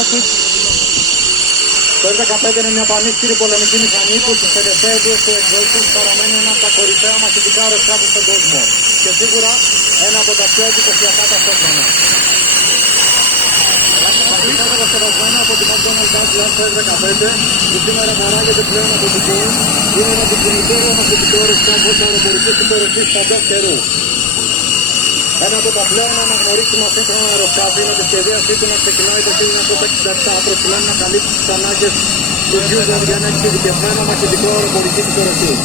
Όχι. Το F-15 είναι μια πανίσχυρη πολεμική μηχανή που στους τελευταίους του εκδόσεις παραμένει ένα από τα κορυφαία μαχητικά αεροσκάφη στον κόσμο και σίγουρα ένα από τα πιο εντυπωσιακά ταυτόχρονα. Μαχητικά κατασκευασμένα από την McDonnell Douglas το F-15 που σήμερα παράγεται πλέον από την Boeing είναι ένα από τους κινητήρια μαχητικό αεροσκάφος αεροπορικής υπηρεσίας παντός καιρού. Ένα από τα πλέον αναγνωρίσιμα σύγχρονα αεροσκάφη με τη σχεδίασή του να ξεκινάει το 1967 προκειμένου να καλύψει τις ανάγκες του user για ένα εξειδικευμένο μαχητικό αεροπορικής υπηρεσίας.